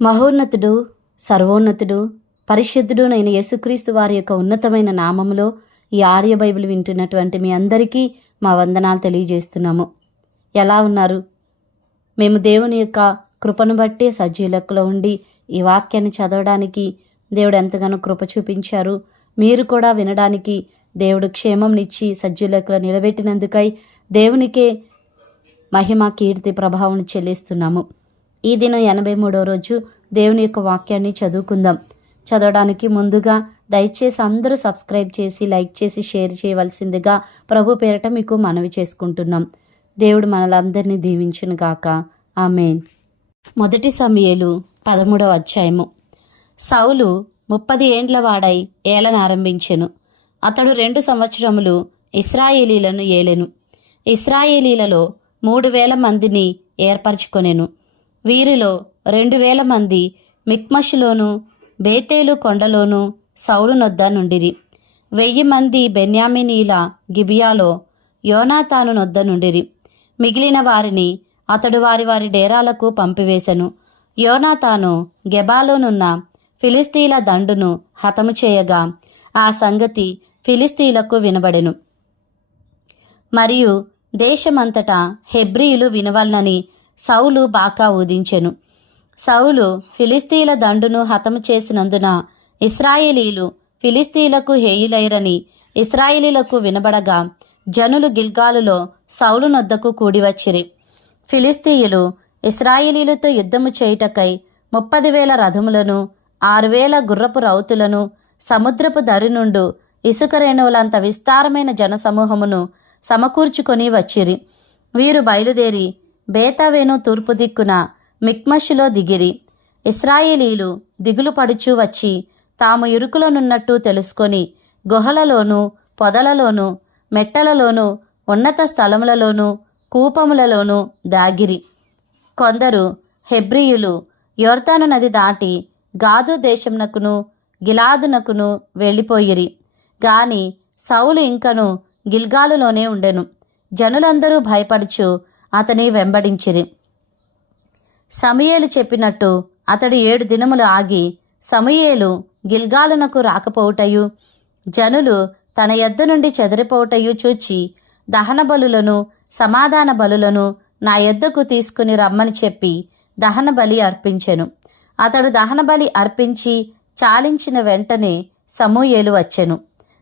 మహోన్నతుడు, సర్వోన్నతుడు, పరిశుద్ధుడునైన యేసుక్రీస్తు వారి యొక్క ఉన్నతమైన నామములో ఈ ఆర్య బైబిల్ వింటున్నటువంటి మీ అందరికీ మా వందనాలు తెలియజేస్తున్నాము. ఎలా ఉన్నారు? మేము దేవుని యొక్క కృపను బట్టి సజీలకులో ఉండి ఈ వాక్యాన్ని చదవడానికి దేవుడు ఎంతగానో కృప చూపించారు. మీరు కూడా వినడానికి దేవుడు క్షేమంనిచ్చి సజీలకులో నిలబెట్టినందుకై దేవునికే మహిమ, కీర్తి, ప్రభావం చెల్లిస్తున్నాము. ఈ దినం 83వ రోజు దేవుని యొక్క వాక్యాన్ని చదువుకుందాం. చదవడానికి ముందుగా దయచేసి అందరూ సబ్స్క్రైబ్ చేసి, లైక్ చేసి, షేర్ చేయవలసిందిగా ప్రభు పేరట మీకు మనవి చేసుకుంటున్నాం. దేవుడు మనలందరినీ దీవించును గాక. ఆమేన్. 1 సమూయేలు 13వ అధ్యాయము. సౌలు 30 ఏండ్ల వాడై ఏలనారంభించెను. అతడు 2 సంవత్సరములు ఇశ్రాయేలీలను ఏలెను. ఇశ్రాయేలీలలో 3000 మందిని ఏర్పరచుకొనెను. వీరిలో 2000 మంది మిక్మషులోను బేతేలు కొండలోను సౌలు నొద్ద నుండిరి. 1000 మంది బెన్యామీనీల గిబియాలో యోనాతాను నొద్ద నుండిరి. మిగిలిన వారిని అతడు వారి వారి డేరాలకు పంపివేశను. యోనాతాను గెబాలోనున్న ఫిలిస్తీల దండును హతము చేయగా ఆ సంగతి ఫిలిస్తీలకు వినబడెను. మరియు దేశమంతటా హెబ్రీయులు వినవలనని సౌలు బాకా ఊదించెను. సౌలు ఫిలిస్తీల దండును హతము చేసినందున ఇశ్రాయేలీలు ఫిలిస్తీలకు హేయులైరని ఇశ్రాయేలీలకు వినబడగా జనులు గిల్గాలులో సౌలు నొద్దకు కూడివచ్చిరి. ఫిలిస్తీయులు ఇశ్రాయేలీలతో యుద్ధము చేయుటకై 30,000 రథములను 6,000 గుర్రపు రౌతులను సముద్రపు దరి నుండు ఇసుక రేణువులంత విస్తారమైన జనసమూహమును సమకూర్చుకొని వచ్చిరి. వీరు బయలుదేరి బేతావేను తూర్పు దిక్కున మిక్మషులో దిగిరి. ఇశ్రాయేలీలు దిగులు పడుచూ వచ్చి తాము ఇరుకులోనున్నట్టు తెలుసుకొని గుహలలోనూ పొదలలోనూ మెట్టలలోనూ ఉన్నత స్థలములలోనూ కూపములలోనూ దాగిరి. కొందరు హెబ్రీయులు యొర్దాను నది దాటి గాదు దేశమునకును గిలాదునకును వెళ్ళిపోయిరి. గాని సౌలు ఇంకను గిల్గాలులోనే ఉండెను. జనులందరూ భయపడుచు అతని వెంబడించిరి. సమూయేలు చెప్పినట్టు అతడు 7 దినములు ఆగి సమూయేలు గిల్గాలునకు రాకపోవుటయు జనులు తన యొద్ద నుండి చెదరిపోవుటయు చూచి దహన బలులను సమాధాన బలులను నా యొద్దకు తీసుకుని రమ్మని చెప్పి దహన బలి అర్పించెను. అతడు దహన బలి అర్పించి చాలించిన వెంటనే సమూయేలు వచ్చెను.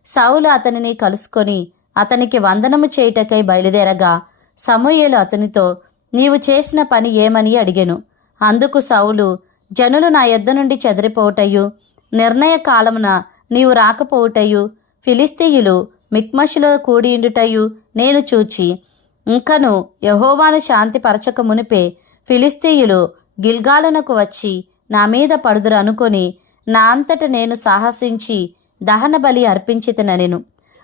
సౌలు అతనిని కలుసుకొని అతనికి వందనము చేయుటకై బయలుదేరగా సమూయేలు అతనితో నీవు చేసిన పని ఏమని అడిగెను. అందుకు సౌలు జనులు నా యొద్ద నుండి చెదిరిపోవుటయు నిర్ణయ కాలమున నీవు రాకపోవుటయు ఫిలిస్తీయులు మిక్మషులో కూడియుండుటయు నేను చూచి ఇంకను యెహోవాను శాంతిపరచక మునిపే ఫిలిస్తీయులు గిల్గాలునకు వచ్చి నా మీద పడుదురు అనుకొని నా అంతట నేను సాహసించి దహన బలి అర్పించితనెను.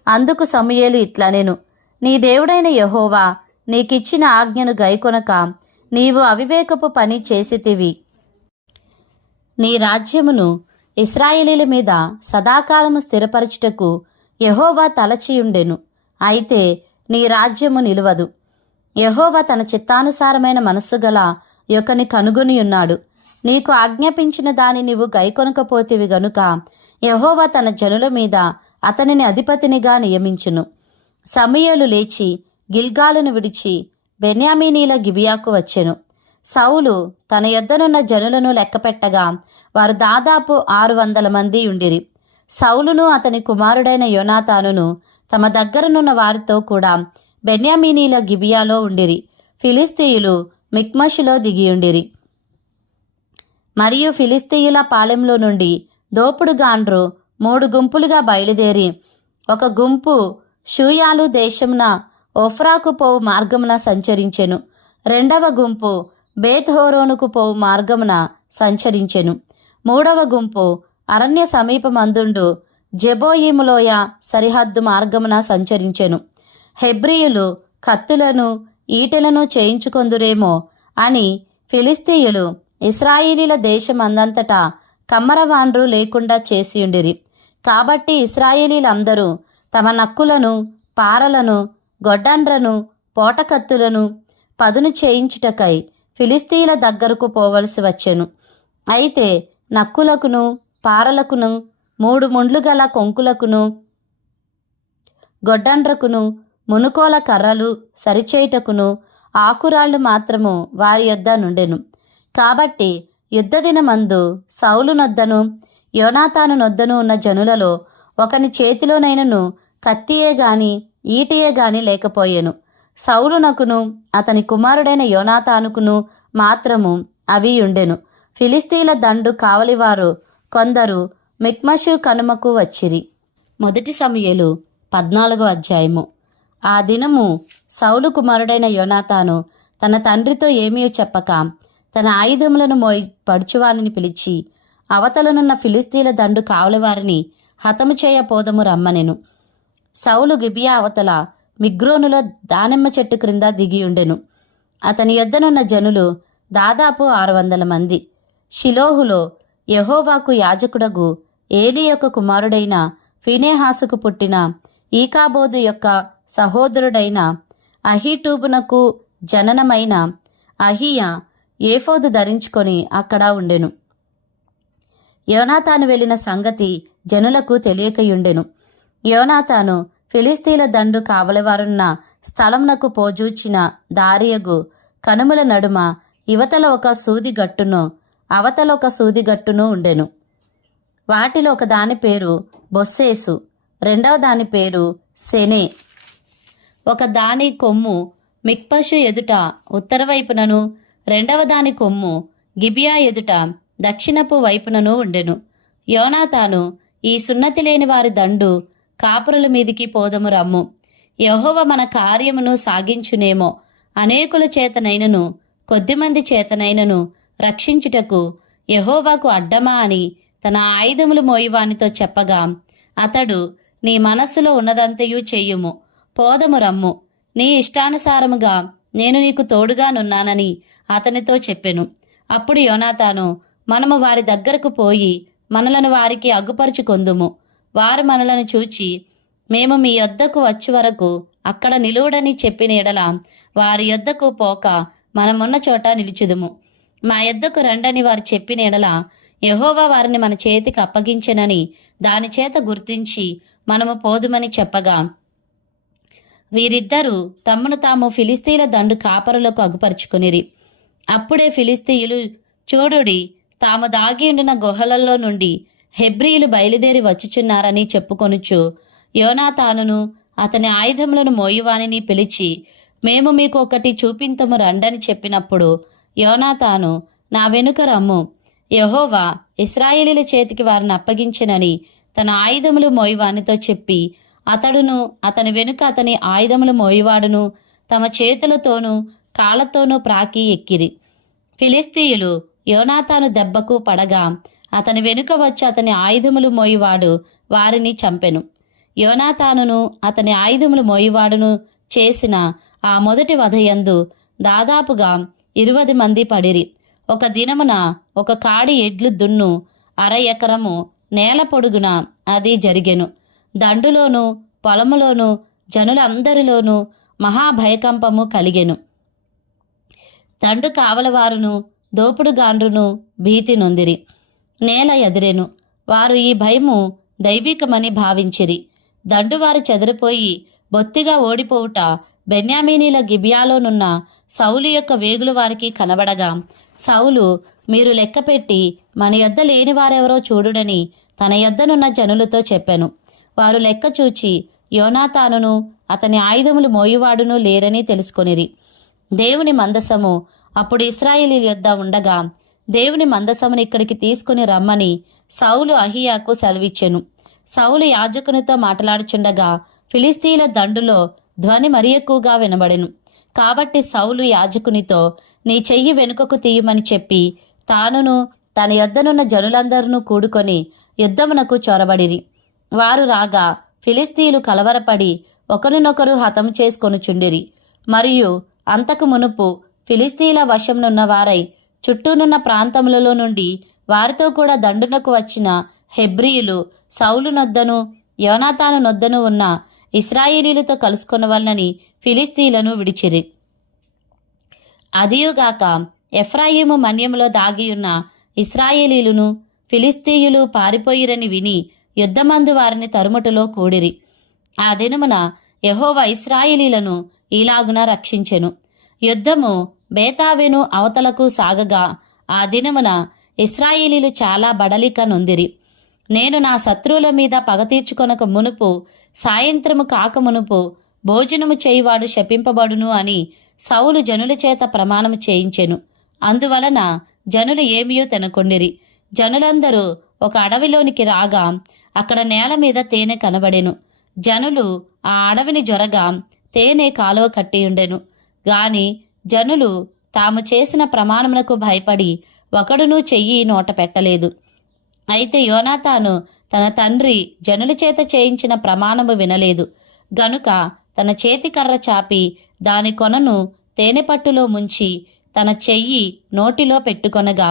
అందుకు సమూయేలు ఇట్లనెను, నీ దేవుడైన యెహోవా నీకిచ్చిన ఆజ్ఞను గైకొనక నీవు అవివేకపు పని చేసితివి. నీ రాజ్యమును ఇశ్రాయేలీల మీద సదాకాలము స్థిరపరచుటకు యెహోవా తలచియుండెను. అయితే నీ రాజ్యము నిలువదు. యెహోవా తన చిత్తానుసారమైన మనస్సు గల యొక్కని కనుగొని ఉన్నాడు. నీకు ఆజ్ఞాపించిన దాని నీవు గైకొనకపోతివి గనుక యెహోవా తన జనుల మీద అతనిని అధిపతినిగా నియమించును. సమూయేలు లేచి గిల్గాలును విడిచి బెన్యామీనీల గిబియాకు వచ్చెను. సౌలు తన యొద్దనున్న జనులను లెక్కపెట్టగా వారు దాదాపు 600 మంది ఉండిరి. సౌలును అతని కుమారుడైన యోనాతానును తమ దగ్గరనున్న వారితో కూడా బెన్యామీనీల గిబియాలో ఉండిరి. ఫిలిస్తీయులు మిక్మషులో దిగియుండిరి. మరియు ఫిలిస్తీయుల పాలెంలో నుండి దోపుడుగాండ్రు 3 గుంపులుగా బయలుదేరి ఒక గుంపు షూయాలు దేశమున ఒఫ్రాకు పోవు మార్గమున సంచరించెను. 2వ గుంపు బేత్హోరోనుకు పోవు మార్గమున సంచరించెను. 3వ గుంపు అరణ్య సమీపమందుండు జెబోయిములోయ సరిహద్దు మార్గమున సంచరించెను. హెబ్రీయులు కత్తులను ఈటెలను చేయించుకొందురేమో అని ఫిలిస్తీయులు ఇశ్రాయేలీల దేశమందంతటా కమ్మరవాండ్రు లేకుండా చేసియుండిరి. కాబట్టి ఇశ్రాయేలీలందరూ తమ నక్కులను పారలను గొడ్డండ్రను పోటకత్తులను పదును చేయించుటకై ఫిలిస్తీయుల దగ్గరకు పోవలసి వచ్చెను. అయితే నక్కులకును పారలకును 3 ముండ్లు గల కొంకులకును గొడ్డండ్రకును మునుకోల కర్రలు సరిచేయుటకును ఆకురాళ్లు మాత్రము వారి యొద్ద నుండెను. కాబట్టి యుద్ధదినమందు సౌలు నొద్దను యోనాతాను నొద్దను ఉన్న జనులలో ఒకని చేతిలోనైనను కత్తియే గాని ఈటియే గాని లేకపోయెను. సౌలునకును అతని కుమారుడైన యోనాతానుకును మాత్రము అవి ఉండెను. ఫిలిస్తీన్ల దండు కావలివారు కొందరు మిక్మషు కనుమకు వచ్చిరి. 1 సమూయేలు 14వ అధ్యాయము. ఆ దినము సౌలు కుమారుడైన యోనాతాను తన తండ్రితో ఏమీ చెప్పక తన ఆయుధములను మోయి పడుచువానిని పిలిచి అవతలనున్న ఫిలిస్తీన్ల దండు కావలివారిని హతము చేయపోదము రమ్మనెను. సౌలు గిబియా అవతల మిగ్రోనులో దానిమ్మ చెట్టు క్రింద దిగియుండెను. అతని యొద్దనున్న జనులు దాదాపు 600 మంది. షిలోహులో యెహోవాకు యాజకుడగు ఏలీ యొక్క కుమారుడైన ఫీనెహాసుకు పుట్టిన ఈకాబోదు యొక్క సహోదరుడైన అహీటూబునకు జననమైన అహియా ఏఫోదు ధరించుకొని అక్కడ ఉండెను. యోనాతాను వెళ్ళిన సంగతి జనులకు తెలియకయుండెను. యోనాతాను ఫిలిస్తీన్ల దండు కావలివారున్న స్థలమునకు పోజూచిన దారియగు కనుమల నడుమ ఇవతల ఒక సూదిగట్టును అవతల ఒక సూదిగట్టును ఉండెను. వాటిలో ఒక దాని పేరు బొస్సేసు, రెండవ దాని పేరు సెనే. ఒక దాని కొమ్ము మిక్పషు ఎదుట ఉత్తర వైపునను రెండవ దాని కొమ్ము గిబియా ఎదుట దక్షిణపు వైపునను ఉండెను. యోనాతాను, ఈ సున్నతి లేని వారి దండు కాపురుల మీదికి పోదము రమ్ము, యెహోవా మన కార్యమును సాగించునేమో, అనేకుల చేతనైనను కొద్దిమంది చేతనైనను రక్షించుటకు యెహోవాకు అడ్డమా అని తన ఆయుధములు మోయివానితో చెప్పగా అతడు, నీ మనస్సులో ఉన్నదంతయు చెయ్యుము, పోదము రమ్ము, నీ ఇష్టానుసారముగా నేను నీకు తోడుగానున్నానని అతనితో చెప్పెను. అప్పుడు యోనాతాను, మనము వారి దగ్గరకు పోయి మనలను వారికి అగ్గుపరుచుకొందుము, వారు మనలను చూచి మేము మీ యొద్దకు వచ్చి వరకు అక్కడ నిలువుడని చెప్పిన ఎడల వారి యొద్దకు పోక మనమున్న చోట నిలుచుదుము. మా యొద్దకు రండని వారు చెప్పిన ఎడల యెహోవా వారిని మన చేతికి అప్పగించెనని దాని చేత గుర్తించి మనము పోదుమని చెప్పగా వీరిద్దరూ తమ్మును తాము ఫిలిస్తీన్ల దండు కాపరులకు అగుపరుచుకునిరి. అప్పుడే ఫిలిస్తీయులు, చూడుడి, తాము దాగి ఉండిన గుహలలో నుండి హెబ్రీయులు బయలుదేరి వచ్చుచున్నారని చెప్పుకొనుచు యోనాతానును అతని ఆయుధములను మోయువానిని పిలిచి, మేము మీకు ఒకటి చూపింతము రండని చెప్పినప్పుడు యోనాతాను, నా వెనుక రమ్ము, యెహోవా ఇశ్రాయేలీల చేతికి వారిని అప్పగించెనని తన ఆయుధములు మోయువానితో చెప్పి అతడును అతని వెనుక అతని ఆయుధములు మోయువాడును తమ చేతులతోనూ కాళ్ళతోనూ ప్రాకి ఎక్కిరి. ఫిలిస్తీయులు యోనాతాను దెబ్బకు పడగా అతని వెనుక వచ్చి అతని ఆయుధములు మోయువాడు వారిని చంపెను. యోనాతానును అతని ఆయుధములు మోయువాడును చేసిన ఆ మొదటి వధయందు దాదాపుగా 20 మంది పడిరి. ఒక దినమున ఒక కాడి ఎడ్లు దున్ను 1/2 ఎకరము నేల పొడుగున అది జరిగెను. దండులోను పొలములోను జనులందరిలోనూ మహాభయకంపము కలిగెను. దండు కావలవారును దోపుడుగాండ్రును భీతి నొందిరి. నేల ఎదిరెను. వారు ఈ భయము దైవికమని భావించిరి. దండువారు చెదిరిపోయి బొత్తిగా ఓడిపోవుట బెన్యామీనీల గిబియాలోనున్న సౌలు యొక్క వేగులు వారికి కనబడగా సౌలు, మీరు లెక్కపెట్టి మన యొద్ద లేని వారెవరో చూడుడని తన యొద్దనున్న జనులతో చెప్పెను. వారు లెక్క చూచి యోనాతానును అతని ఆయుధములు మోయువాడును లేరని తెలుసుకొనిరి. దేవుని మందసము అప్పుడు ఇశ్రాయేలీయుల యొద్ద ఉండగా దేవుని మందసమును ఇక్కడికి తీసుకుని రమ్మని సౌలు అహియాకు సెలవిచ్చెను. సౌలు యాజకునితో మాట్లాడుచుండగా ఫిలిస్తీన్ల దండులో ధ్వని మరి ఎక్కువగా వినబడెను. కాబట్టి సౌలు యాజకునితో, నీ చెయ్యి వెనుకకు తీయమని చెప్పి తానును తన యొద్దనున్న జనులందరూ కూడుకొని యుద్ధమునకు చొరబడిరి. వారు రాగా ఫిలిస్తీయులు కలవరపడి ఒకరినొకరు హతం చేసుకొనుచుండిరి. మరియు అంతకు మునుపు ఫిలిస్తీయుల వశంనున్న వారై చుట్టూనున్న ప్రాంతములలో నుండి వారితో కూడా దండునకు వచ్చిన హెబ్రీయులు సౌలు నొద్దను యోనాతాను నొద్దను ఉన్న ఇశ్రాయేలీలతో కలుసుకొనవలనని ఫిలిస్తీయులను విడిచిరి. అదియుగాక ఎఫ్రాయిము మన్యములో దాగియున్న ఇశ్రాయేలీయులను ఫిలిస్తీయులు పారిపోయిరని విని యుద్ధమందు వారిని తరుముటలో కూడిరి. ఆ దినమున యెహోవా ఇశ్రాయేలీయులను ఈలాగున రక్షించెను. యుద్ధము బేతావెను అవతలకు సాగగా ఆ దినమున ఇశ్రాయేలీయులు చాలా బడలిక నొందిరి. నేను నా శత్రువుల మీద పగ తీర్చుకొనక మునుపు సాయంత్రము కాకమునుపు భోజనము చేయువాడు శపింపబడును అని సౌలు జనుల చేత ప్రమాణము చేయించెను. అందువలన జనులు ఏమియో తినకొండిరి. జనులందరూ ఒక అడవిలోనికి రాగా అక్కడ నేల మీద తేనె కనబడెను. జనులు ఆ అడవిని జొరగా తేనె కాలువ కట్టియుండెను. గాని జనులు తాము చేసిన ప్రమాణమునకు భయపడి ఒకడునూ చెయ్యి నోట పెట్టలేదు. అయితే యోనాతాను తన తండ్రి జనుల చేత చేయించిన ప్రమాణము వినలేదు గనుక తన చేతి కర్ర చాపి దాని కొనను తేనెపట్టులో ముంచి తన చెయ్యి నోటిలో పెట్టుకొనగా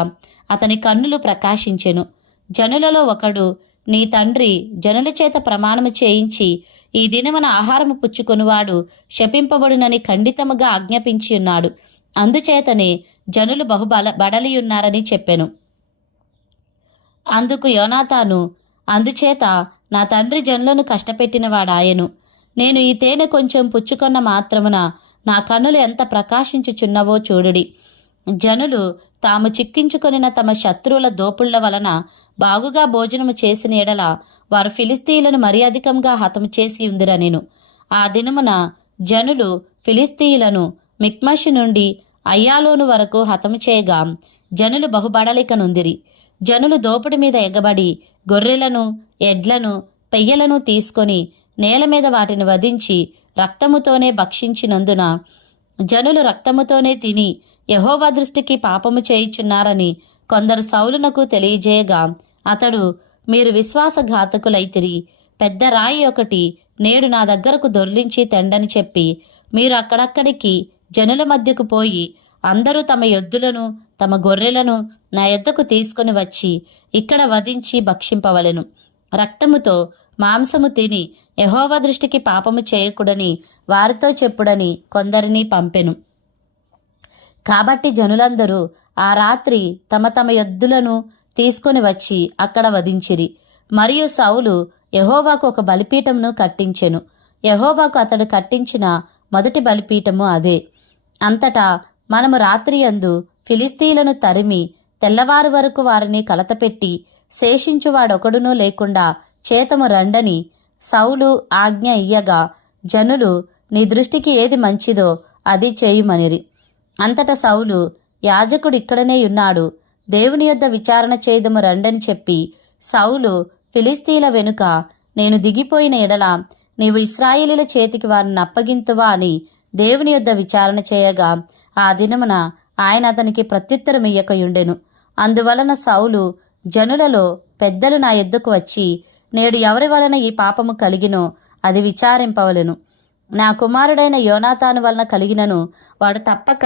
అతని కన్నులు ప్రకాశించెను. జనులలో ఒకడు, నీ తండ్రి జనుల చేత ప్రమాణము చేయించి ఈ దినమున ఆహారము పుచ్చుకొనువాడు శపింపబడునని ఖండితముగా ఆజ్ఞాపించి ఉన్నాడు. అందుచేతనే జనులు బడలియున్నారని చెప్పెను. అందుకు యోనాతాను, అందుచేత నా తండ్రి జనులను కష్టపెట్టినవాడాయను. నేను ఈ తేనె కొంచెం పుచ్చుకొన్న మాత్రమున నా కన్నులు ఎంత ప్రకాశించుచున్నవో చూడుడి. జనులు తాము చిక్కించుకొనిన తమ శత్రువుల దోపుళ్ల వలన బాగుగా భోజనము చేసిన ఎడల వారు ఫిలిస్తీయులను మరి అధికంగా హతము చేసి ఉందిరనెను. ఆ దినమున జనులు ఫిలిస్తీయులను మిక్మషు నుండి అయ్యాలోను వరకు హతము చేయగా జనులు బహుబడలిక నొందిరి. జనులు దోపుడి మీద ఎగబడి గొర్రెలను ఎడ్లను పెయ్యలను తీసుకొని నేల మీద వాటిని వధించి రక్తముతోనే భక్షించినందున జనులు రక్తముతోనే తిని యెహోవా దృష్టికి పాపము చేయుచున్నారని కొందరు సౌలునకు తెలియజేయగా అతడు, మీరు విశ్వాసఘాతకులైతిరి. పెద్ద రాయి ఒకటి నేడు నా దగ్గరకు దొర్లించి తెండని చెప్పి మీరు అక్కడక్కడికి జనుల మధ్యకు పోయి అందరూ తమ ఎద్దులను తమ గొర్రెలను నా యొద్దకు తీసుకొని వచ్చి ఇక్కడ వధించి భక్షింపవలెను. రక్తముతో మాంసము తిని యెహోవా దృష్టికి పాపము చేయకూడని వారితో చెప్పుడని కొందరిని పంపెను. కాబట్టి జనులందరూ ఆ రాత్రి తమ తమ ఎద్దులను తీసుకొని వచ్చి అక్కడ వధించిరి. మరియు సౌలు యెహోవాకు ఒక బలిపీఠమును కట్టించెను. యెహోవాకు అతడు కట్టించిన మొదటి బలిపీఠము అదే. అంతటా మనము రాత్రియందు ఫిలిస్తీయులను తరిమి తెల్లవారు వరకు వారిని కలతపెట్టి శేషించువాడొకడునూ లేకుండా చేతము రండని సౌలు ఆజ్ఞ ఇయ్యగా జనులు, నీ దృష్టికి ఏది మంచిదో అది చేయుమనిరి. అంతటా సౌలు, యాజకుడు ఇక్కడనే ఉన్నాడు, దేవుని యొద్ద విచారణ చేయుదము రండని చెప్పి సౌలు ఫిలిస్తీయుల వెనుక నేను దిగిపోయిన ఎడల నీవు ఇశ్రాయేలీల చేతికి వారిని అప్పగింతువా అని దేవుని యొద్ద విచారణ చేయగా ఆ దినమున ఆయన అతనికి ప్రత్యుత్తరమియ్యకయుండెను. అందువలన సౌలు, జనులలో పెద్దలు నా యొద్దకు వచ్చి నేడు ఎవరి వలన ఈ పాపము కలిగినో అది విచారింపవలెను. నా కుమారుడైన యోనాతాను వలన కలిగినను వాడు తప్పక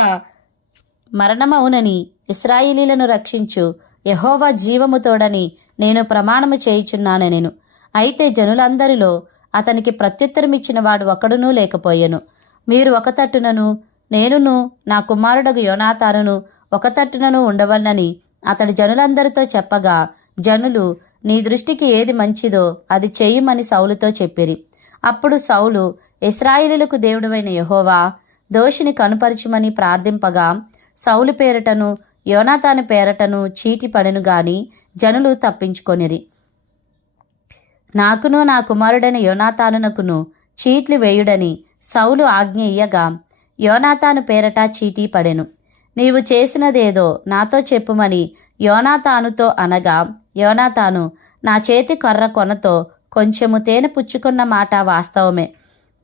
మరణమవునని ఇశ్రాయేలీలను రక్షించు యెహోవా జీవము తోడని నేను ప్రమాణము చేయుచున్నానెను. అయితే జనులందరిలో అతనికి ప్రత్యుత్తరమిచ్చిన వాడు ఒకడునూ లేకపోయెను. మీరు ఒక తట్టునను నేనును నా కుమారుడగు యోనాతానును ఒక తట్టునను ఉండవలనని అతడు జనులందరితో చెప్పగా జనులు, నీ దృష్టికి ఏది మంచిదో అది చెయ్యమని సౌలుతో చెప్పిరి. అప్పుడు సౌలు, ఇశ్రాయేలీయులకు దేవుడైన యెహోవా, దోషిని కనుపరచుమని ప్రార్థింపగా సౌలు పేరటను యోనాతాను పేరటను చీటి పడెను గాని జనులు తప్పించుకొనిరి. నాకును నా కుమారుడైన యోనాతానునకును చీట్లు వేయుడని సౌలు ఆజ్ఞ ఇయ్యగా యోనాతాను పేరట చీటీ పడెను. నీవు చేసినదేదో నాతో చెప్పుమని యోనాతానుతో అనగా యోనాతాను, నా చేతి కర్ర కొనతో కొంచెము తేనె పుచ్చుకున్న మాట వాస్తవమే.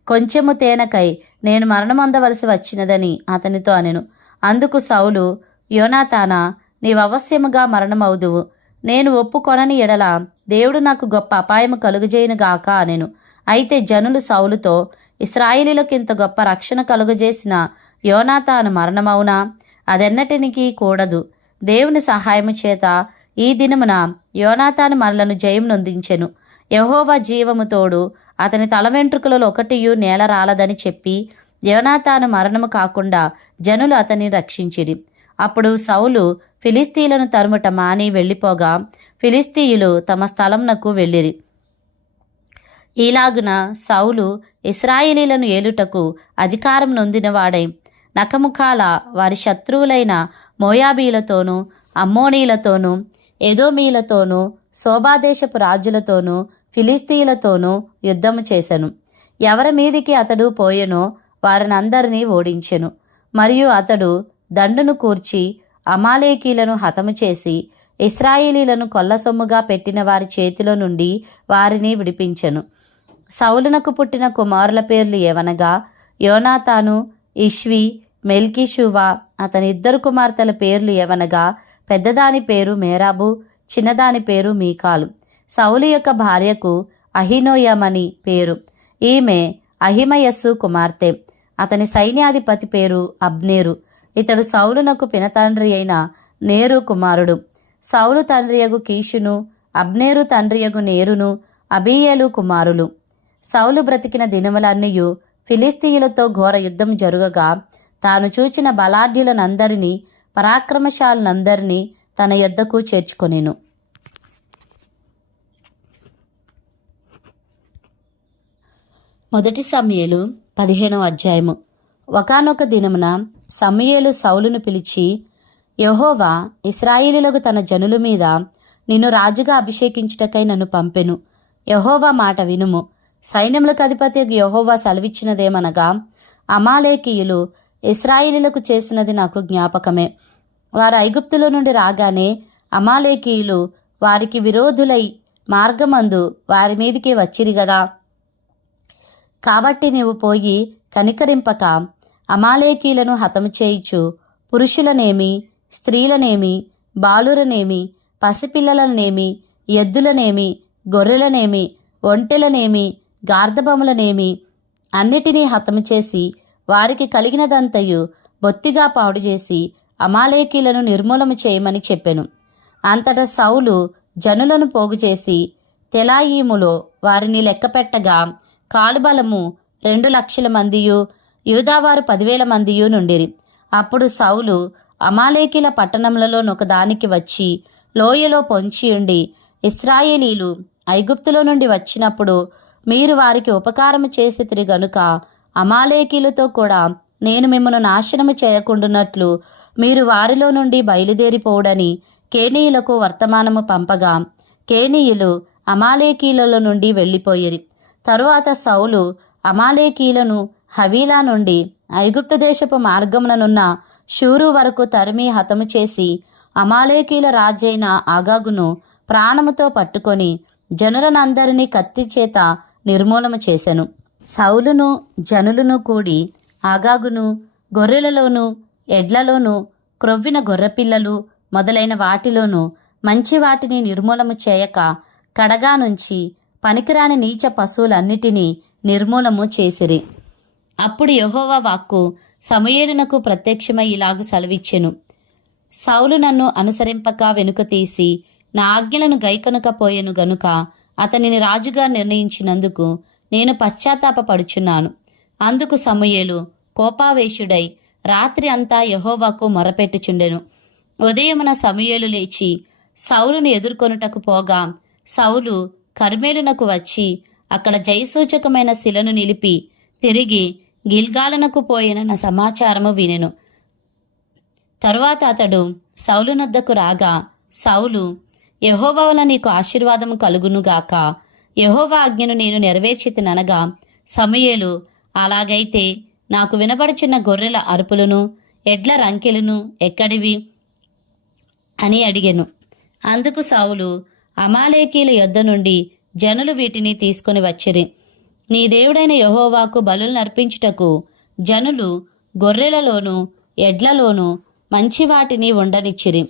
కొంచెము తేనెకై నేను మరణమొందవలసి వచ్చినదని అతనితో అనెను. అందుకు సౌలు, యోనాతానా, నీవవశ్యముగా మరణమవుదువు. నేను ఒప్పుకొనని ఎడల దేవుడు నాకు గొప్ప అపాయము కలుగజేయునుగాక అనెను. అయితే జనులు సౌలుతో, ఇశ్రాయేలీయులకు ఇంత గొప్ప రక్షణ కలుగజేసిన యోనాతాను మరణమవునా? అదెన్నటినికి కూడదు. దేవుని సహాయము చేత ఈ దినమున యోనాతాను మనలను జయం నొందించెను. యెహోవా జీవము తోడు అతని తల వెంట్రుకలలో ఒకటియు నేల రాలదని చెప్పి యోనాతాను మరణము కాకుండా జనులు అతన్ని రక్షించిరి. అప్పుడు సౌలు ఫిలిస్తీయులను తరుముట మాని వెళ్ళిపోగా ఫిలిస్తీయులు తమ స్థలంనకు వెళ్ళిరి. ఈలాగున సౌలు ఇశ్రాయేలీలను ఏలుటకు అధికారం నొందినవాడై నఖముఖాల వారి శత్రువులైన మోయాబీలతోనూ అమ్మోనీలతోనూ ఎదోమీలతోనూ శోభాదేశపు రాజులతోనూ ఫిలిస్తీయులతోనూ యుద్ధము చేసెను. ఎవరి మీదికి అతడు పోయెనో వారినందరినీ ఓడించెను. మరియు అతడు దండును కూర్చి అమాలేకీలను హతము చేసి ఇశ్రాయేలీలను కొల్లసొమ్ముగా పెట్టిన వారి చేతిలో నుండి వారిని విడిపించెను. సౌలునకు పుట్టిన కుమారుల పేర్లు ఏవనగా యోనాతాను, ఇష్వి, మెల్కీషువా. అతని 2 కుమార్తెల పేర్లు ఏవనగా పెద్దదాని పేరు మేరాబు, చిన్నదాని పేరు మీకాలు. సౌలు యొక్క భార్యకు అహినోయమని పేరు. ఈమె అహిమయస్సు కుమార్తె. అతని సైన్యాధిపతి పేరు అబ్నేరు. ఇతడు సౌలునకు పినతండ్రి అయిన నేరు కుమారుడు. సౌలు తండ్రియగు కీషును, అబ్నేరు తండ్రియగు నేరును అబీయేలు కుమారులు. సౌలు బ్రతికిన దినములన్నీయు ఫిలిస్తీయులతో ఘోర యుద్ధం జరుగగా తాను చూచిన బలాఢ్యులనందరినీ పరాక్రమశాలందరినీ తన యొద్దకు చేర్చుకొనెను. మొదటి సమూయేలు 15వ అధ్యాయము. ఒకానొక దినమున సమూయేలు సౌలును పిలిచి, యెహోవా ఇశ్రాయేలీయులకు తన జనుల మీద నిన్ను రాజుగా అభిషేకించుటకై నన్ను పంపెను. యెహోవా మాట వినుము. సైన్యములకు అధిపతి యెహోవా సెలవిచ్చినదేమనగా, అమాలేకీయులు ఇశ్రాయేలీయులకు చేసినది నాకు జ్ఞాపకమే. వారు ఐగుప్తులో నుండి రాగానే అమాలేకీయులు వారికి విరోధులై మార్గమందు వారి మీదికి వచ్చిరి గదా. కాబట్టి నీవు పోయి కనికరింపక అమాలేకీలను హతము చేయిచు పురుషులనేమి, స్త్రీలనేమి, బాలురనేమి, పసిపిల్లలనేమి, ఎద్దులనేమి, గొర్రెలనేమి, ఒంటెలనేమి, గార్ధబములనేమి అన్నిటినీ హతము చేసి వారికి కలిగినదంతయు బొత్తిగా పాడు చేసి అమాలేకీలను నిర్మూలము చేయమని చెప్పెను. అంతటా సౌలు జనులను పోగు చేసి తెలాయీములో వారిని లెక్కపెట్టగా కాలుబలము 2,00,000 మందియు, యూదావారు 10,000 మందియు నుండిరి. అప్పుడు సౌలు అమాలేకీల పట్టణములలోనొకదానికి వచ్చి లోయలో పొంచియుండి, ఇశ్రాయేలీలు ఐగుప్తులో నుండి వచ్చినప్పుడు మీరు వారికి ఉపకారము చేసితిరి గనుక అమాలేకీలతో కూడా నేను మిమ్మను నాశనము చేయకుండునట్లు మీరు వారిలో నుండి బయలుదేరిపోవుడని కేనీయులకు వర్తమానము పంపగా కేనీయులు అమాలేకీలలో నుండి వెళ్ళిపోయిరి. తరువాత సౌలు అమాలేకీలను హవీలా నుండి ఐగుప్తు దేశపు మార్గముననున్న షూరు వరకు తరిమి హతము చేసి అమాలేకీల రాజైన ఆగాగును ప్రాణముతో పట్టుకొని జనులనందరినీ కత్తి చేత నిర్మూలము చేసెను. సౌలును జనులను కూడి ఆగాగును గొర్రెలలోను ఎడ్లలోను క్రొవ్విన గొర్రెపిల్లలు మొదలైన వాటిలోనూ మంచి వాటిని నిర్మూలము చేయక కడగా నుంచి పనికిరాని నీచ పశువులన్నిటినీ నిర్మూలము చేసిరి. అప్పుడు యెహోవా వాక్కు సమూయేలునకు ప్రత్యక్షమై ఇలాగు సెలవిచ్చెను. సౌలు నన్ను అనుసరింపక వెనుక తీసి నా ఆజ్ఞలను గైకొనకపోయెను గనుక అతనిని రాజుగా నిర్ణయించినందుకు నేను పశ్చాత్తాపపడుచున్నాను. అందుకు సమూయేలు కోపావేశుడై రాత్రి అంతా యెహోవాకు మొరపెట్టుచుండెను. ఉదయమున సమూయేలు లేచి సౌలును ఎదుర్కొనుటకు పోగా సౌలు కర్మెలునకు వచ్చి అక్కడ జయసూచకమైన శిలను నిలిపి తిరిగి గిల్గాలునకు పోయిన సమాచారము వినెను. తరువాత అతడు సౌలునొద్దకు రాగా సౌలు, యెహోవా వలన నీకు ఆశీర్వాదము కలుగునుగాక, యెహోవా ఆజ్ఞను నేను నెరవేర్చితిననగా సమూయేలు, అలాగైతే నాకు వినబడుచున్న గొర్రెల అరుపులను ఎడ్ల రంకెలను ఎక్కడివి అని అడిగెను. అందుకు సౌలు, అమాలేకీల యొద్ద నుండి జనులు వీటిని తీసుకొని వచ్చిరి. నీ దేవుడైన యెహోవాకు బలులు నర్పించుటకు జనులు గొర్రెలలోను ఎడ్లలోను మంచి వాటిని ఉండనిచ్చిరి.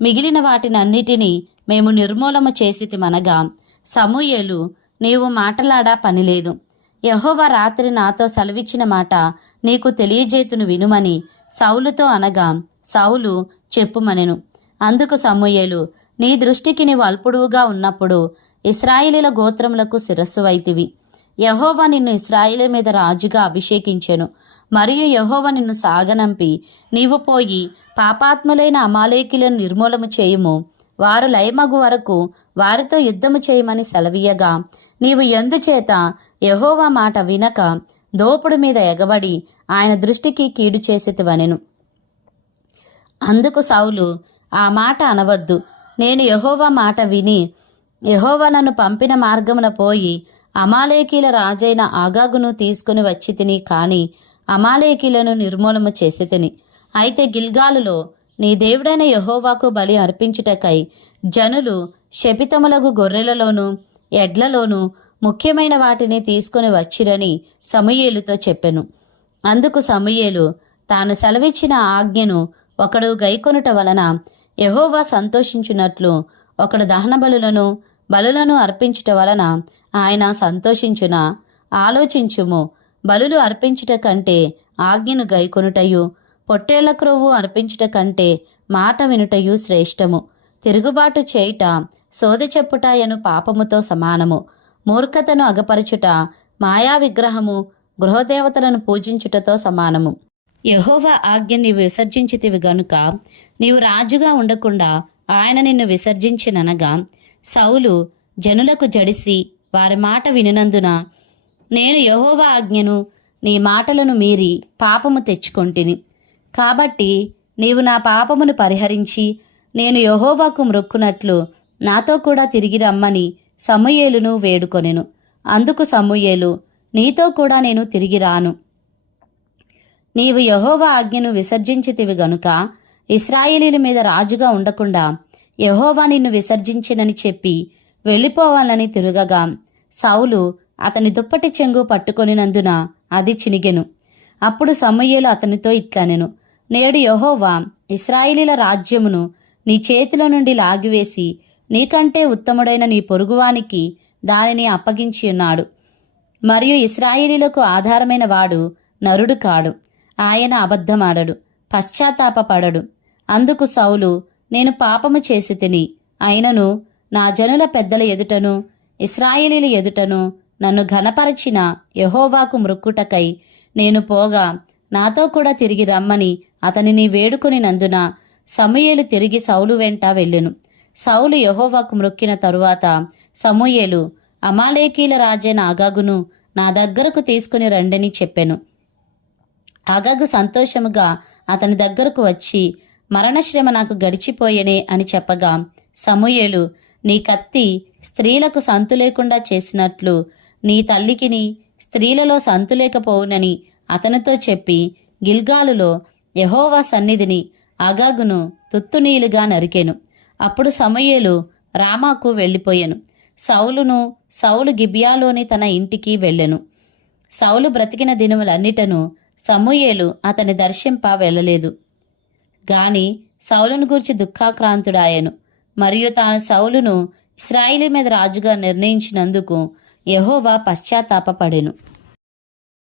మిగిలిన వాటినన్నిటినీ మేము నిర్మూలము చేసితిమనగా సమూయేలు, నీవు మాటలాడా పనిలేదు. యెహోవా రాత్రి నాతో సెలవిచ్చిన మాట నీకు తెలియజేతును వినుమని సౌలుతో అనగా సౌలు చెప్పుమనెను. అందుకు సమూయేలు, నీ దృష్టికి నీవు అల్పుడుగా ఉన్నప్పుడు ఇశ్రాయేలీల గోత్రములకు శిరస్సువైతివి. యెహోవా నిన్ను ఇశ్రాయేలు మీద రాజుగా అభిషేకించెను. మరియు యెహోవా నిన్ను సాగనంపి నీవు పోయి పాపాత్ములైన అమాలేకీలను నిర్మూలము చేయుము, వారు లయమగు వరకు వారితో యుద్ధము చేయమని సెలవీయగా, నీవు ఎందుచేత యెహోవా మాట వినక దోపుడు మీద ఎగబడి ఆయన దృష్టికి కీడు చేసితివనెను. అందుకు సౌలు, ఆ మాట అనవద్దు, నేను యెహోవా మాట విని యెహోవా నన్ను పంపిన మార్గమున పోయి అమాలేకీల రాజైన ఆగాగును తీసుకుని వచ్చి తిని, కాని అమాలేకీలను నిర్మూలము చేసి తిని. అయితే గిల్గాలులో నీ దేవుడైన యెహోవాకు బలి అర్పించుటకై జనులు శపితములగు గొర్రెలలోనూ ఎడ్లలోనూ ముఖ్యమైన వాటిని తీసుకుని వచ్చిరని సమూయేలుతో చెప్పెను. అందుకు సమూయేలు తాను సెలవిచ్చిన ఆజ్ఞను ఒకడు గైకొనుట వలన యెహోవా సంతోషించున్నట్లు ఒకడు దహన బలులను అర్పించుట వలన ఆయన సంతోషించునా? ఆలోచించుము. బలులు అర్పించుట కంటే ఆజ్ఞను గైకొనుటయు, పొట్టేళ్ల క్రొవ్వు అర్పించుట కంటే మాట వినుటయు శ్రేష్టము. తిరుగుబాటు చేయుట సోదె చెప్పుటయను పాపముతో సమానము. మూర్ఖతను అగపరచుట మాయా విగ్రహము గృహదేవతలను పూజించుటతో సమానము. యెహోవా ఆజ్ఞ నీవు విసర్జించితివి గనుక నీవు రాజుగా ఉండకుండా ఆయన నిన్ను విసర్జించిననగా, సౌలు జనులకు జడిసి వారి మాట వినినందున నేను యెహోవా ఆజ్ఞను నీ మాటలను మీరి పాపము తెచ్చుకొంటిని. కాబట్టి నీవు నా పాపమును పరిహరించి నేను యెహోవాకు మ్రొక్కునట్లు నాతో కూడా తిరిగి రమ్మని సమూయేలును వేడుకొనెను. అందుకు సమూయేలు, నీతో కూడా నేను తిరిగి రాను. నీవు యెహోవా ఆజ్ఞను విసర్జించితివి గనుక ఇశ్రాయేలీల మీద రాజుగా ఉండకుండా యెహోవా నిన్ను విసర్జించినని చెప్పి వెళ్ళిపోవాలని తిరుగగా, సౌలు అతని దుప్పటి చెంగు పట్టుకొనినందున అది చినిగెను. అప్పుడు సమూయేలు అతనితో ఇట్లనెను, నేడు యెహోవా ఇశ్రాయేలీల రాజ్యమును నీ చేతిలో నుండి లాగివేసి నీకంటే ఉత్తముడైన నీ పొరుగువానికి దానిని అప్పగించి ఉన్నాడు. మరియు ఇశ్రాయేలీలకు ఆధారమైన వాడు నరుడు కాడు, ఆయన అబద్ధమాడడు, పశ్చాత్తాపపడడు. అందుకు సౌలు, నేను పాపము చేసి తిని, అయినను నా జనుల పెద్దల ఎదుటను ఇశ్రాయేలీల ఎదుటను నన్ను ఘనపరచిన యెహోవాకు మ్రొక్కుటకై నేను పోగా నాతో కూడా తిరిగి రమ్మని అతనిని వేడుకొనినందున సమూయేలు తిరిగి సౌలు వెంట వెళ్ళెను. సౌలు యెహోవాకు మ్రొక్కిన తరువాత సమూయేలు అమాలేకీల రాజైన అగాగును నా దగ్గరకు తీసుకుని రండని చెప్పెను. అగాగు సంతోషముగా అతని దగ్గరకు వచ్చి, మరణశ్రమ నాకు గడిచిపోయెనే అని చెప్పగా, సమూయేలు, నీ కత్తి స్త్రీలకు సంతు లేకుండా చేసినట్లు నీ తల్లికిని స్త్రీలలో సంతు లేకపోవునని అతనితో చెప్పి గిల్గాలులో యెహోవా సన్నిధిని అగాగును తుత్తునీలుగా నరికెను. అప్పుడు సమూయేలు రామాకు వెళ్ళిపోయెను. సౌలు గిబియాలోని తన ఇంటికి వెళ్ళెను. సౌలు బ్రతికిన దినములన్నిటను సమూయేలు అతని దర్శింప వెళ్ళలేదు గాని సౌలును గూర్చి దుఃఖాక్రాంతుడాయెను. మరియు తాను సౌలును ఇశ్రాయేలు మీద రాజుగా నిర్ణయించినందుకు యెహోవా పశ్చాత్తాపపడెను.